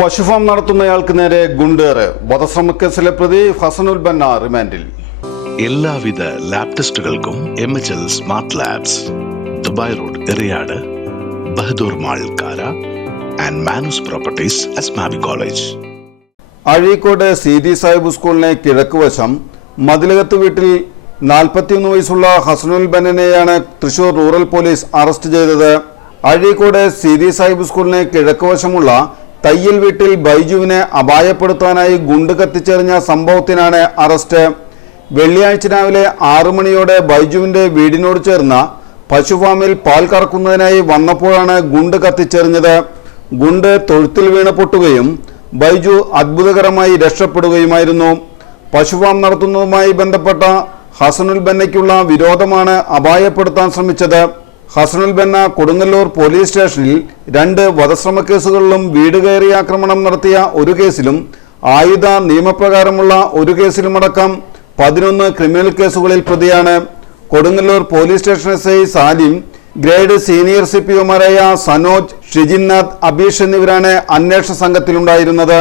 പശുഫാം നടത്തുന്നയാൾക്ക് നേരെ ഗുണ്ടേറ്. വധശ്രമക്കേസിലെ പ്രതി ഹസനുൽ ബന്ന റിമാൻഡിൽ. എല്ലാവിധ ലാബ് ടെസ്റ്റുകൾക്കും MHL smart labs, Dubai road, Eriyad, Bahadur mall, Kara and Manoos properties, Asmabi college. Azhikode Seethi Sahib സ്കൂളിന് കിഴക്കുവശം മതിലകത്ത് വീട്ടിൽ 41 വയസ്സുള്ള ഹസനുൽ ബന്നനെയാണ് തൃശൂർ റൂറൽ പോലീസ് അറസ്റ്റ് ചെയ്തത്. അഴീക്കോട് സീതി സാഹിബ് സ്കൂളിന് കിഴക്കുവശമുള്ള തയ്യൽ വീട്ടിൽ ബൈജുവിനെ അപായപ്പെടുത്താനായി ഗുണ്ട് കത്തിച്ചെറിഞ്ഞ സംഭവത്തിനാണ് അറസ്റ്റ്. വെള്ളിയാഴ്ച രാവിലെ 6 മണിയോടെ ബൈജുവിന്റെ വീടിനോട് ചേർന്ന പശുഫാമിൽ പാൽ കറക്കുന്നതിനായി വന്നപ്പോഴാണ് ഗുണ്ട് കത്തിച്ചെറിഞ്ഞത്. ഗുണ്ട് തൊഴുത്തിൽ വീണ് പൊട്ടുകയും ബൈജു അത്ഭുതകരമായി രക്ഷപ്പെടുകയുമായിരുന്നു. പശുഫാം നടത്തുന്നതുമായി ബന്ധപ്പെട്ട ഹസനുൽ ബന്നയ്ക്കുള്ള വിരോധമാണ് അപായപ്പെടുത്താൻ ശ്രമിച്ചത്. ഹസനുൽ ബന്ന കൊടുങ്ങല്ലൂർ പോലീസ് സ്റ്റേഷനിൽ 2 വധശ്രമ കേസുകളിലും വീട് കയറി ആക്രമണം നടത്തിയ ഒരു കേസിലും ആയുധ നിയമപ്രകാരമുള്ള ഒരു കേസിലുമടക്കം 11 ക്രിമിനൽ കേസുകളിൽ പ്രതിയാണ്. Kodungallur police station SI Salim, grade senior CPOമാരായ സനോജ്, ഷിജിൻനാഥ്, അബീഷ് എന്നിവരാണ് അന്വേഷണ സംഘത്തിലുണ്ടായിരുന്നത്.